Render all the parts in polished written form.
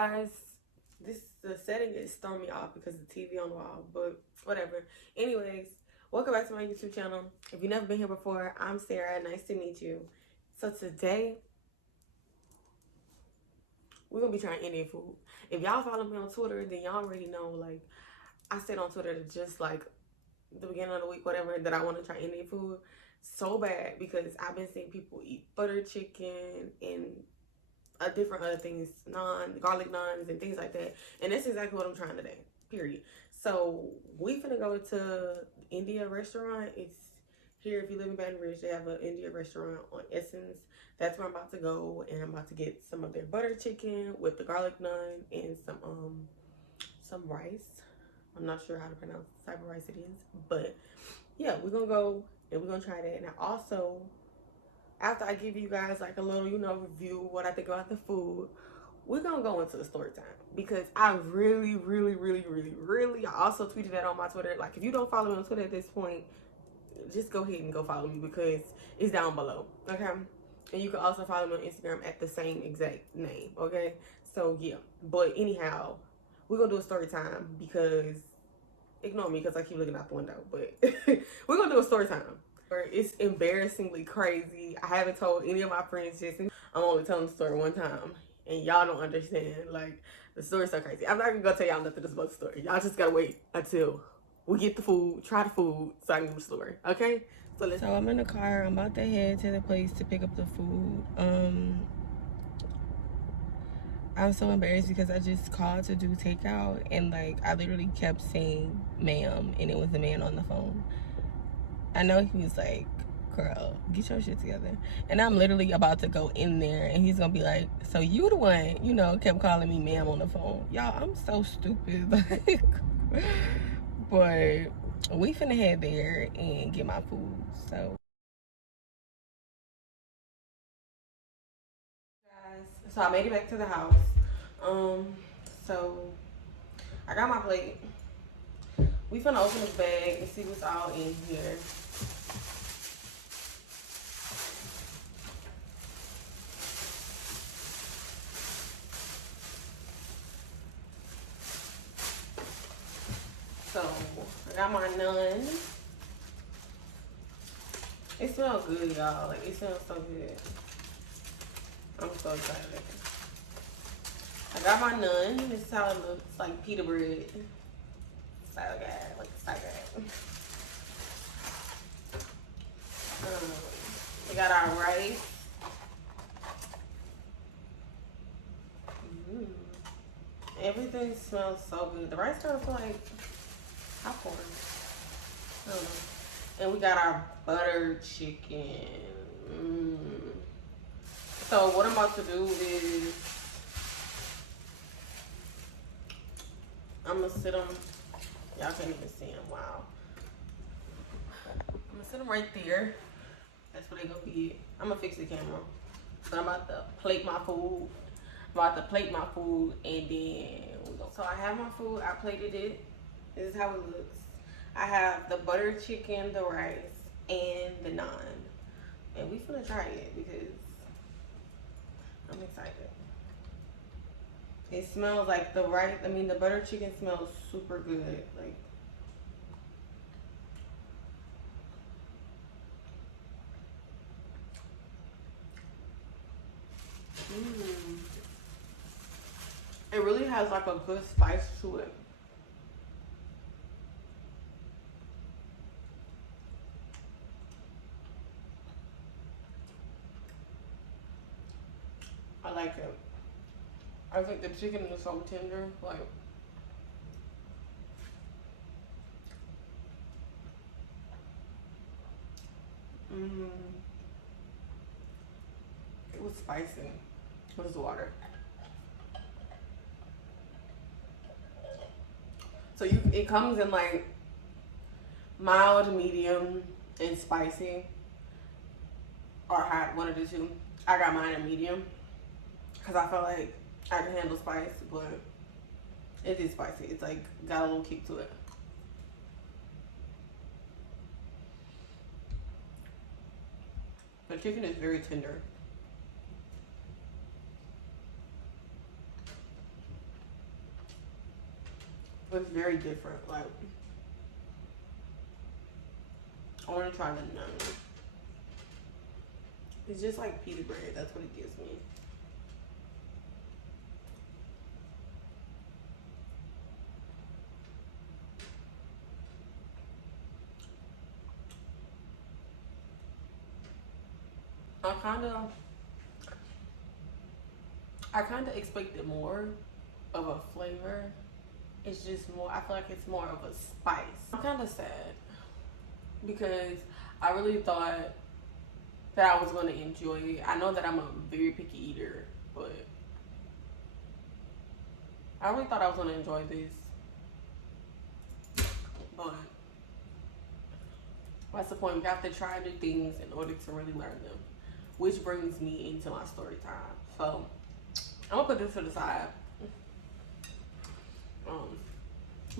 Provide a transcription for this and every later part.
guys, the setting is throwing me off because of the TV on the wall, but whatever. Anyways, welcome back to my YouTube channel. If you've never been here before, I'm Sarah. Nice to meet you. So today, we're gonna be trying Indian food. If y'all follow me on Twitter, then y'all already know, like, I said on Twitter just like the beginning of the week, whatever, that I want to try Indian food so bad because I've been seeing people eat butter chicken and different other things, garlic naans and things like that. And that's exactly what I'm trying today, period. So we finna go to India restaurant. It's here. If you live in Baton Rouge, they have an India restaurant on Essence. That's where I'm about to go, and I'm about to get some of their butter chicken with the garlic naan and some rice. I'm not sure how to pronounce the type of rice it is, but yeah, we're gonna go and we're gonna try that. And I also, after I give you guys like a little, review of what I think about the food, we're gonna go into the story time because I really, I also tweeted that on my Twitter. Like, if you don't follow me on Twitter at this point, just go ahead and go follow me because it's down below, okay? And you can also follow me on Instagram at the same exact name, okay? So yeah, but anyhow, we're gonna do a story time because, ignore me because I keep looking out the window, but we're gonna do a story time. It's embarrassingly crazy. I haven't told any of my friends this. I'm only telling the story one time, and y'all don't understand. Like, the story's so crazy. I'm not even gonna tell y'all nothing about the story. Y'all just gotta wait until we get the food, try the food, so I can give the story. Okay? So I'm in the car. I'm about to head to the place to pick up the food. I'm so embarrassed because I just called to do takeout, and like I literally kept saying ma'am, and it was the man on the phone. I know he was like, girl, get your shit together. And I'm literally about to go in there, and he's gonna be like, so you the one, kept calling me ma'am on the phone. Y'all, I'm so stupid. Like, but we finna head there and get my food. So guys, so I made it back to the house. So I got my plate. We finna open this bag and see what's all in here. So I got my naan. It smells good, y'all. Like, it smells so good. I'm so excited. I got my naan. This is how it looks, like pita bread. So good, like so good. We got our rice. Everything smells so good. The rice smells like popcorn. I don't know. And we got our butter chicken. So what I'm about to do is I'm gonna sit them. Y'all can't even see them. Wow. I'm gonna sit them right there. That's where they gonna be. I'm gonna fix the camera. But I'm about to plate my food. And then we go. So I have my food. I plated it. This is how it looks. I have the butter chicken, the rice, and the naan. And we finna try it because I'm excited. It smells like the butter chicken smells super good. Like, it really has like a good spice to it. I like it. I think the chicken is so tender, like. It was spicy. What is water? So it comes in like mild, medium, and spicy, or hot, one of the two. I got mine in medium because I felt like I can handle spice, but it is spicy. It's like got a little kick to it. The chicken is very tender. It's very different. Like, I want to try the naan. It's just like pita bread. That's what it gives me. I kind of expected more of a flavor. It's just more, I feel like it's more of a spice. I'm kind of sad because I really thought that I was going to enjoy it. I know that I'm a very picky eater, but I really thought I was going to enjoy this. But that's the point. We have to try new things in order to really learn them, which brings me into my story time. So I'm gonna put this to the side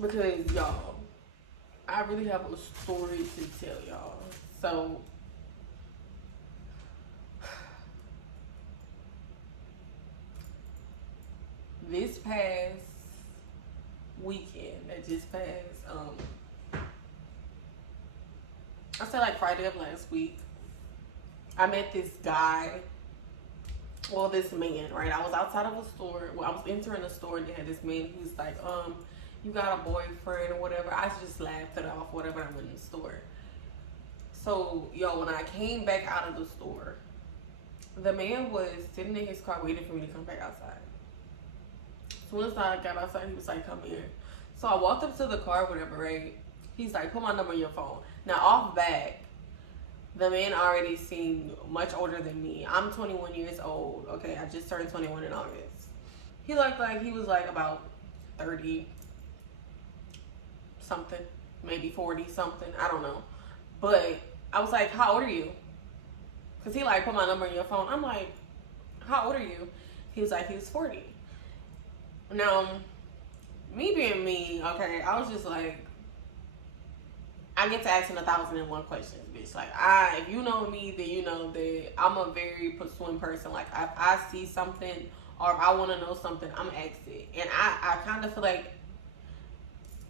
because y'all, I really have a story to tell y'all. So this past weekend that just passed, I said like Friday of last week, I met this guy, well, this man, right? I was outside of a store. Well, I was entering a store and they had this man who was like, you got a boyfriend or whatever. I just laughed it off, whatever. I went in the store. So, yo, when I came back out of the store, the man was sitting in his car waiting for me to come back outside. As soon as I got outside, he was like, come here. So I walked up to the car, whatever, right? He's like, put my number on your phone. Now, off back, the man already seemed much older than me. I'm 21 years old. Okay, I just turned 21 in August. He looked like he was like about 30 something, maybe 40 something. I don't know. But I was like, how old are you? Because he like, put my number on your phone. I'm like, how old are you? He was like, he was 40. Now, me being me, okay, I was just like, I get to asking 1,001 questions, bitch. Like, if you know me, then you know that I'm a very pursuing person. Like, if I see something or if I want to know something, I'm gonna ask it. And I kind of feel like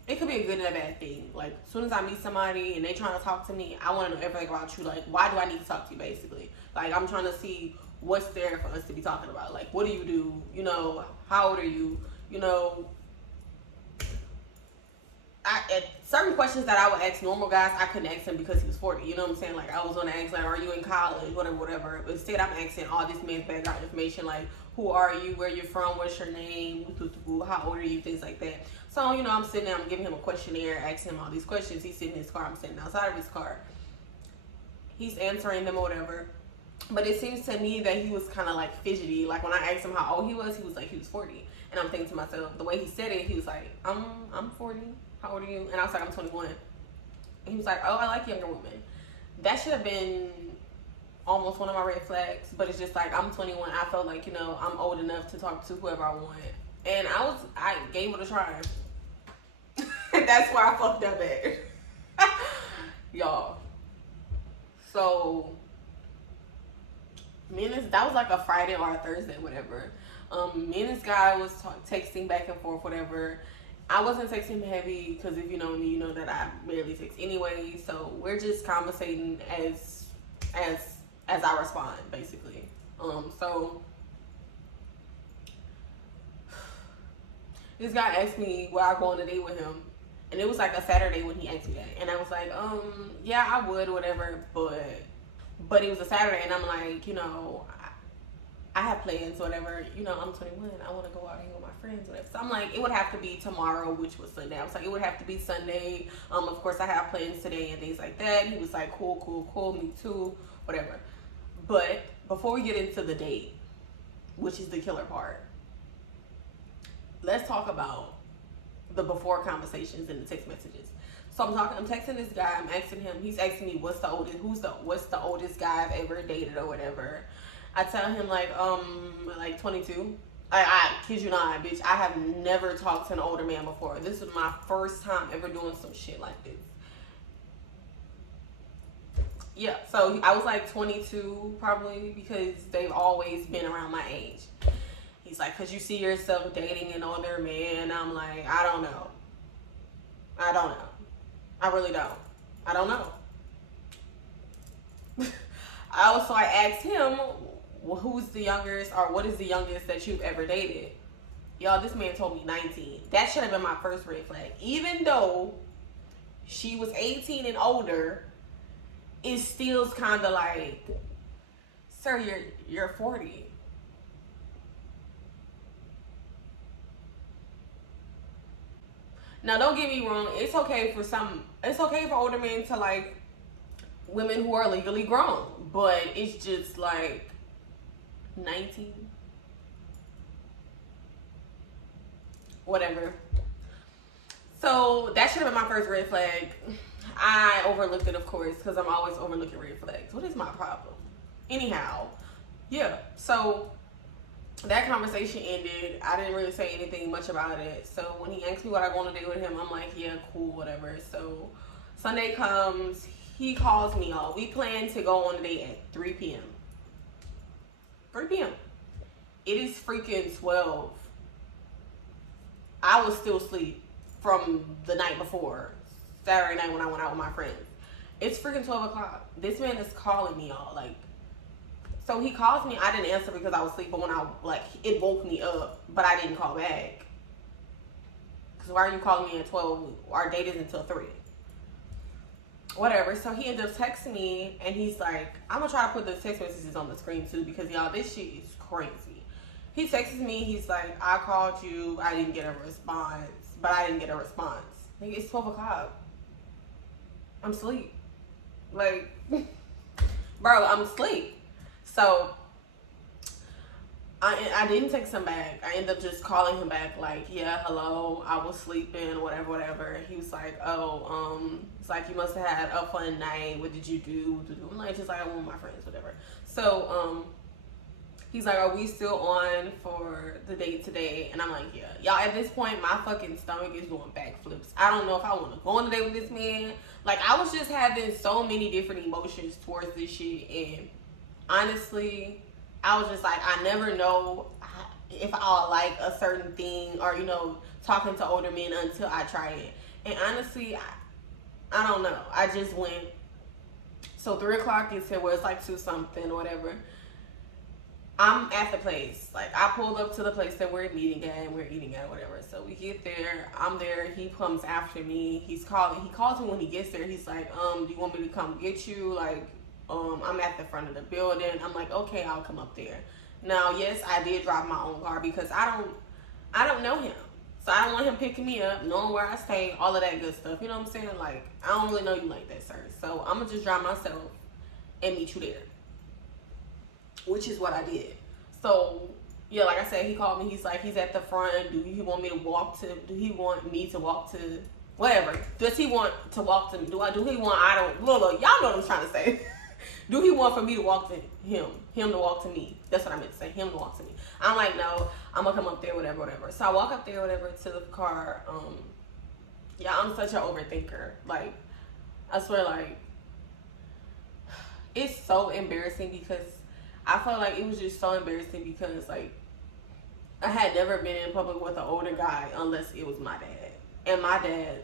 it could be a good and a bad thing. Like, as soon as I meet somebody and they trying to talk to me, I want to know everything about you. Like, why do I need to talk to you, basically? Like, I'm trying to see what's there for us to be talking about. Like, what do you do? You know, how old are you? You know, at certain questions that I would ask normal guys, I couldn't ask him because he was 40. You know what I'm saying? Like, I was gonna ask, like, are you in college? Whatever. But instead, I'm asking all this man's background information, like, who are you? Where you're from? What's your name? How old are you? Things like that. So, you know, I'm sitting there, I'm giving him a questionnaire, asking him all these questions. He's sitting in his car, I'm sitting outside of his car. He's answering them or whatever. But it seems to me that he was kind of like fidgety. Like, when I asked him how old he was like, he was 40. And I'm thinking to myself, the way he said it, he was like, I'm 40. How old are you? And I was like, I'm 21. And he was like, oh, I like younger women. That should have been almost one of my red flags. But it's just like, I'm 21. I felt like, you know, I'm old enough to talk to whoever I want. And I gave it a try. That's why I fucked up bad. Y'all. So, that was like a Friday or a Thursday, whatever. Me and this guy was texting back and forth, whatever. I wasn't texting him heavy because if you know me, you know that I barely text anyway. So we're just conversating as I respond, basically. So this guy asked me where I go on a date with him, and it was like a Saturday when he asked me that, and I was like, yeah, I would, whatever, but it was a Saturday, and I'm like, you know, I have plans, whatever, you know, I'm 21, I want to go out here with my friends, whatever. So I'm like, it would have to be tomorrow, which was Sunday. I was like, it would have to be Sunday. Of course, I have plans today and things like that. He was like, cool, me too, whatever. But before we get into the date, which is the killer part, let's talk about the before conversations and the text messages. So I'm texting this guy, I'm asking him, he's asking me what's the oldest guy I've ever dated or whatever. I tell him like 22. I kid you not, bitch. I have never talked to an older man before. This was my first time ever doing some shit like this. Yeah, so I was like 22 probably because they've always been around my age. He's like, cause you see yourself dating an older man. I'm like, I don't know. I don't know. I really don't. I don't know. I asked him, well, who's the youngest, or what is the youngest that you've ever dated? Y'all, this man told me 19. That should have been my first red flag. Even though she was 18 and older, it still kind of like, sir, you're 40. Now, don't get me wrong. It's okay for older men to like women who are legally grown, but it's just like 19. Whatever. So that should have been my first red flag. I overlooked it, of course, because I'm always overlooking red flags. What is my problem? Anyhow, yeah. So that conversation ended. I didn't really say anything much about it. So when he asked me what I want to do with him, I'm like, yeah, cool, whatever. So Sunday comes, he calls me, y'all. We plan to go on a date at 3 p.m. 3 p.m. It is freaking 12. I was still asleep from the night before, Saturday night when I went out with my friends. It's freaking 12 o'clock. This man is calling me, y'all. Like, so he calls me. I didn't answer because I was asleep, but when it woke me up, but I didn't call back. Because why are you calling me at 12? Our date is until 3. Whatever. So he ended up texting me, and he's like, I'm going to try to put the text messages on the screen too, because y'all, this shit is crazy. He texts me, he's like, I called you, I didn't get a response, but I didn't get a response. Like, it's 12 o'clock. I'm asleep. Like, bro, I'm asleep. So, I didn't text him back. I ended up just calling him back, like, yeah, hello, I was sleeping, whatever. He was like, it's like, you must have had a fun night. What did you do? I'm like, just like, I went with my friends, whatever. So, he's like, are we still on for the date today? And I'm like, yeah. Y'all, at this point, my fucking stomach is doing backflips. I don't know if I want to go on a date with this man. Like, I was just having so many different emotions towards this shit. And honestly, I was just like, I never know if I'll like a certain thing or, you know, talking to older men until I try it. And honestly, I don't know. I just went. So 3 o'clock is here, where it's like 2 something or whatever. I'm at the place. Like, I pulled up to the place that we're meeting at and we're eating at, whatever. So we get there. I'm there. He comes after me. He calls me when he gets there. He's like, do you want me to come get you? Like, I'm at the front of the building. I'm like, okay, I'll come up there. Now, yes, I did drive my own car because I don't know him. So I don't want him picking me up, knowing where I stay, all of that good stuff. You know what I'm saying? Like, I don't really know you like that, sir. So I'm going to just drive myself and meet you there. Which is what I did. So, yeah, like I said, he called me. He's like, he's at the front. Do he want me to walk to, do he want me to walk to, whatever. Does he want to walk to me? Do he want, I don't, look, y'all know what I'm trying to say. Do he want for me to walk to him to walk to me? That's what I meant to say, him to walk to me. I'm like, no, I'm going to come up there, whatever. So I walk up there, whatever, to the car. Yeah, I'm such an overthinker. Like, I swear, like, it's so embarrassing because I felt like it was just so embarrassing because, like, I had never been in public with an older guy unless it was my dad. And my dad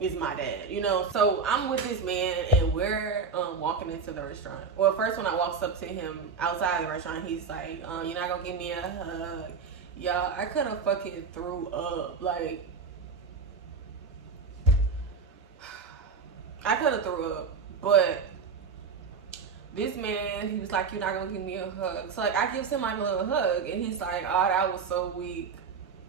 is my dad, you know? So I'm with this man and we're walking into the restaurant. Well, first when I walks up to him outside the restaurant, he's like, you're not gonna give me a hug. Y'all, I could have fucking threw up. Like, I could have threw up, but this man, he was like, you're not gonna give me a hug. So, like, I gives him like a little hug, and he's like, oh, that was so weak.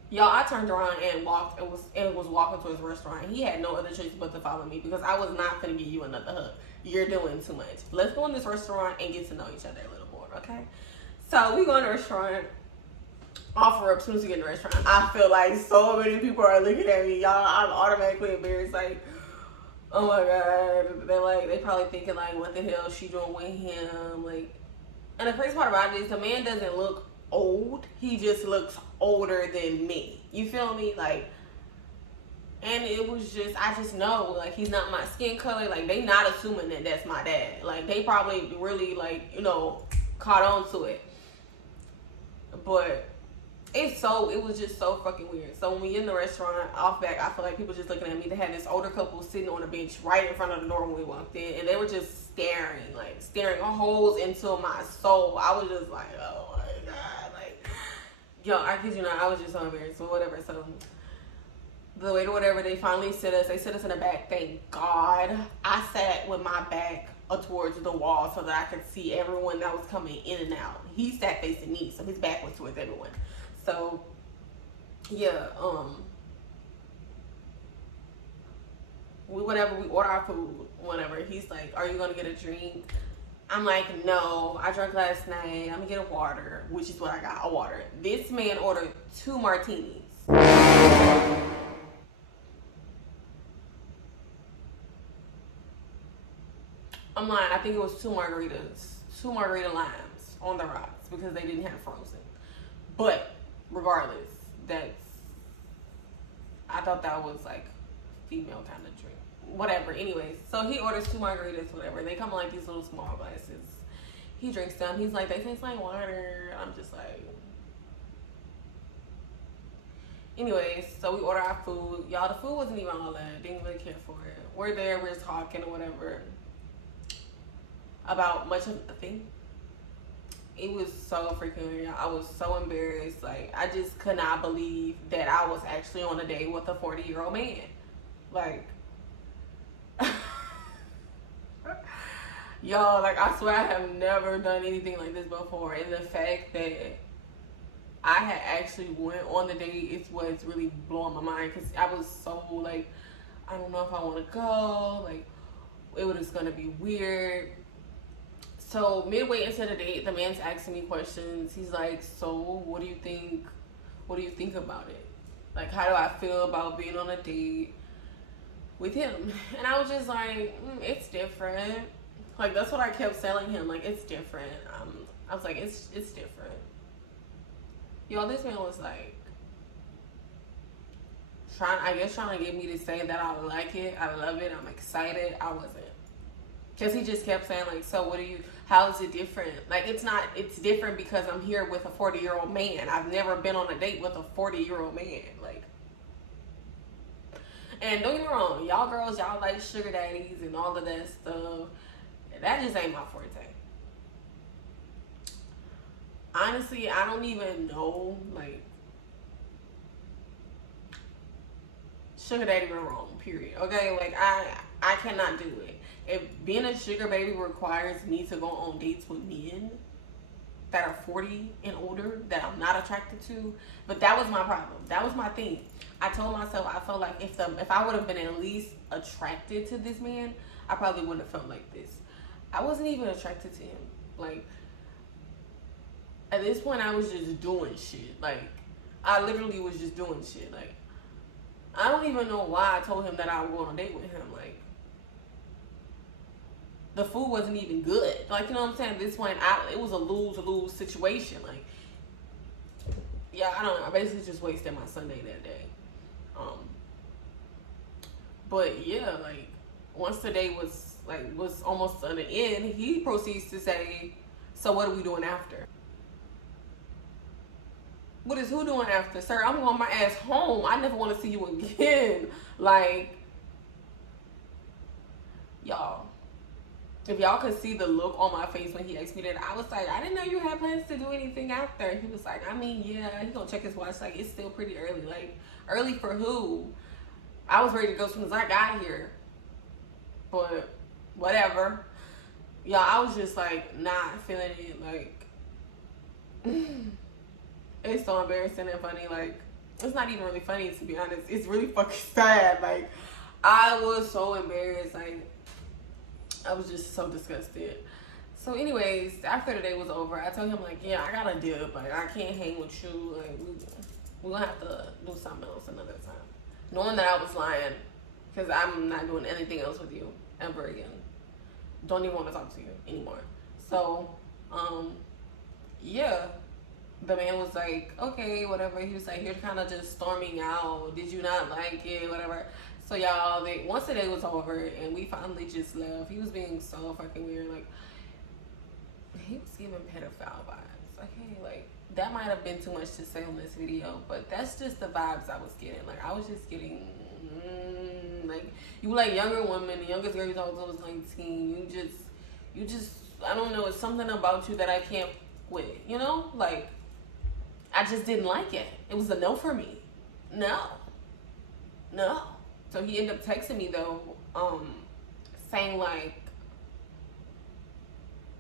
Y'all, I turned around and walked and was walking to his restaurant. He had no other choice but to follow me because I was not gonna give you another hug. You're doing too much. Let's go in this restaurant and get to know each other a little more, okay? So we go in the restaurant, offer up as soon as we get in the restaurant. I feel like so many people are looking at me, y'all. I'm automatically embarrassed, like, oh my god, they probably thinking like, what the hell she doing with him? Like, and the crazy part about it is the man doesn't look old. He just looks older than me. You feel me? Like, and it was just, I just know, like, he's not my skin color. Like, they not assuming that that's my dad. Like, they probably really, like, you know, caught on to it. But it was just so fucking weird. So when we in the restaurant, off back, I feel like people just looking at me. They had this older couple sitting on a bench right in front of the door when we walked in, and they were just staring holes into my soul. I was just like, oh my God, like, yo, I kid you not, I was just so embarrassed, but whatever. So the waiter, whatever, they finally sit us in the back. Thank God. I sat with my back towards the wall so that I could see everyone that was coming in and out. He sat facing me, so his back was towards everyone. So yeah, we order our food, whatever. He's like, are you gonna get a drink? I'm like, no, I drank last night, I'm gonna get a water, which is what I got, a water. This man ordered 2 martinis. I'm lying, I think it was 2 margaritas, 2 margarita limes on the rocks because they didn't have frozen. But regardless, I thought that was like female kind of drink. Whatever, anyways. So he orders 2 margaritas, whatever. They come in like these little small glasses. He drinks them. He's like, they taste like water. I'm just like... Anyways, so we order our food. Y'all, the food wasn't even all that. Didn't really care for it. We're there, we're talking or whatever about much of nothing. It was so freaking weird. I was so embarrassed. Like, I just could not believe that I was actually on a date with a 40-year-old man. Like, y'all, like, I swear I have never done anything like this before. And the fact that I had actually went on the date is what's really blowing my mind. Because I was so, like, I don't know if I want to go. Like, it was going to be weird. So midway into the date, the man's asking me questions. He's like, so what do you think? What do you think about it? Like, how do I feel about being on a date with him? And I was just like, it's different. Like, that's what I kept telling him. Like, it's different. I was like, it's different. Y'all, this man was like, trying to get me to say that I like it, I love it, I'm excited. I wasn't. Because he just kept saying, like, so how is it different? Like, it's different because I'm here with a 40-year-old man. I've never been on a date with a 40-year-old man. Like, and don't get me wrong, y'all girls, y'all like sugar daddies and all of that stuff. That just ain't my forte. Honestly, I don't even know, like, sugar daddy went wrong, period. Okay, like, I cannot do it. If being a sugar baby requires me to go on dates with men that are 40 and older that I'm not attracted to, but that was my problem. That was my thing. I told myself I felt like if I would have been at least attracted to this man, I probably wouldn't have felt like this. I wasn't even attracted to him. Like, at this point, I was just doing shit. Like, I literally was just doing shit. Like, I don't even know why I told him that I would go on a date with him. Like, the food wasn't even good. Like, you know what I'm saying? At this point, it was a lose-lose situation. Like, yeah, I don't know. I basically just wasted my Sunday that day. But yeah, like, once the day was almost on the end, he proceeds to say, so what are we doing after? What is who doing after? Sir, I'm going my ass home. I never want to see you again. Like, y'all, if y'all could see the look on my face when he asked me that, I was like, I didn't know you had plans to do anything after. And he was like, I mean, yeah, he gonna check his watch. Like, it's still pretty early. Like, early for who? I was ready to go as soon as I got here. But whatever. Y'all, I was just like not feeling it. Like, it's so embarrassing and funny. Like, it's not even really funny, to be honest. It's really fucking sad. Like, I was so embarrassed. Like, I was just so disgusted. So anyways, after the day was over, I told him, like, yeah, I gotta dip. Like, I can't hang with you. Like, we're gonna have to do something else another time. Knowing that I was lying, because I'm not doing anything else with you ever again. Don't even want to talk to you anymore. So, yeah. The man was like, okay, whatever. He was like, you're kind of just storming out. Did you not like it? Whatever. So, y'all, once the day was over and we finally just left, he was being so fucking weird. Like, he was giving pedophile vibes. Okay, like, that might have been too much to say on this video, but that's just the vibes I was getting. Like, I was just getting, like, you like younger women. The youngest girl you talked to was 19. You just, I don't know, it's something about you that I can't with, you know? Like, I just didn't like it. It was a no for me. No. So he ended up texting me, though, saying, like,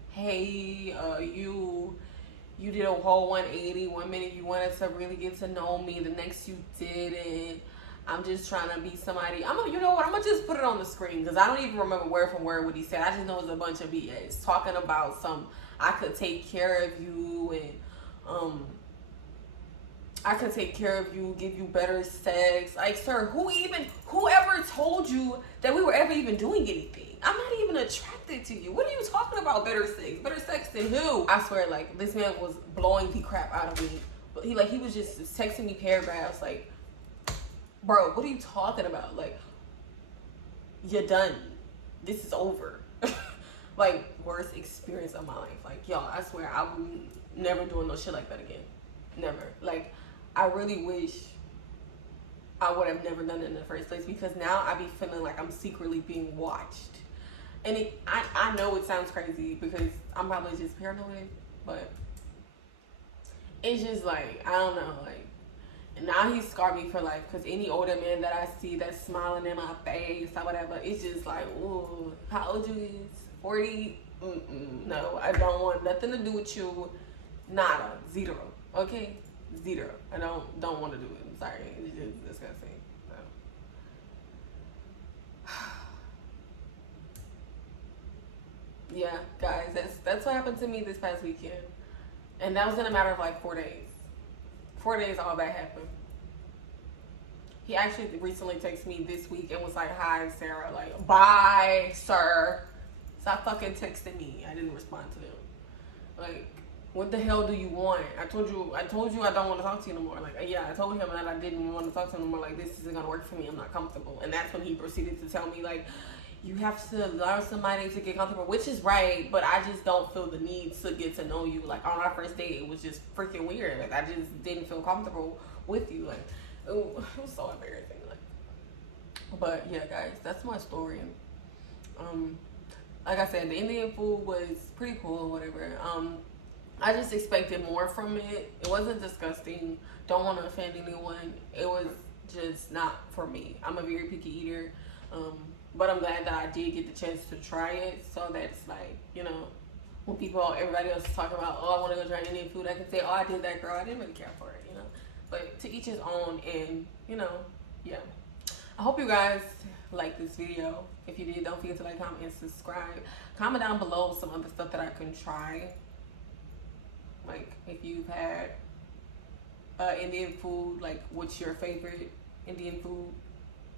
hey, you did a whole 180. 1 minute you wanted to really get to know me, the next you didn't. I'm just trying to be somebody. You know what? I'm gonna just put it on the screen because I don't even remember word from word what he said. I just know it's a bunch of BS talking about I could take care of you and I could take care of you, give you better sex. Like, sir, whoever told you that we were ever even doing anything? I'm not even attracted to you. What are you talking about, better sex? Better sex than who? I swear, like, this man was blowing the crap out of me. But he was just texting me paragraphs like, bro, what are you talking about? Like, you're done. This is over. Like, worst experience of my life. Like, y'all, I swear, I'm never doing no shit like that again. Never. Like, I really wish I would have never done it in the first place, because now I be feeling like I'm secretly being watched. And I know it sounds crazy because I'm probably just paranoid, but it's just like, I don't know, like, now he's scarred me for life, because any older man that I see that's smiling in my face or whatever, it's just like, ooh, how old you is? 40? No, I don't want nothing to do with you. Nada. Zero. Okay? Zero. I don't want to do it. I'm sorry. It's just disgusting. So. Yeah, guys, that's what happened to me this past weekend. And that was in a matter of like 4 days. 4 days all that happened. He actually recently texted me this week and was like, hi, Sarah. Like, bye, sir. Stop fucking texting me. I didn't respond to him. Like, what the hell do you want? I told you I don't want to talk to you no more. Like, yeah, I told him that I didn't want to talk to him no more. Like, this isn't going to work for me. I'm not comfortable. And that's when he proceeded to tell me, like, you have to allow somebody to get comfortable, which is right, but I just don't feel the need to get to know you. Like, on our first date, it was just freaking weird. Like, I just didn't feel comfortable with you. Like, it was so embarrassing. Like, but yeah, guys, that's my story. Like I said, the Indian food was pretty cool or whatever. I just expected more from it. It wasn't disgusting. Don't want to offend anyone. It was just not for me. I'm a very picky eater. But I'm glad that I did get the chance to try it. So that's like, you know, when everybody else is talking about, oh, I want to go try Indian food, I can say, oh, I did that, girl. I didn't really care for it, you know. But to each his own, and, you know, yeah. I hope you guys like this video. If you did, don't forget to like, comment, and subscribe. Comment down below some other stuff that I can try. Like, if you've had Indian food, like, what's your favorite Indian food?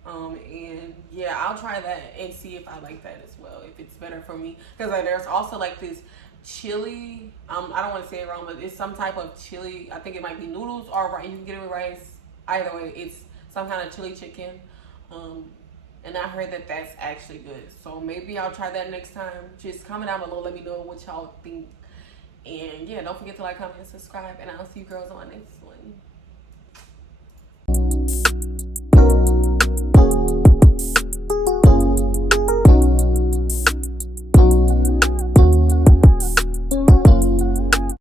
And yeah, I'll try that and see if I like that as well, if it's better for me. Because like, there's also like this chili, I don't want to say it wrong, but it's some type of chili. I think it might be noodles or you can get it with rice. Either way, it's some kind of chili chicken. And I heard that that's actually good. So maybe I'll try that next time. Just comment down below, let me know what y'all think. And yeah, don't forget to like, comment, and subscribe. And I'll see you girls on my next one.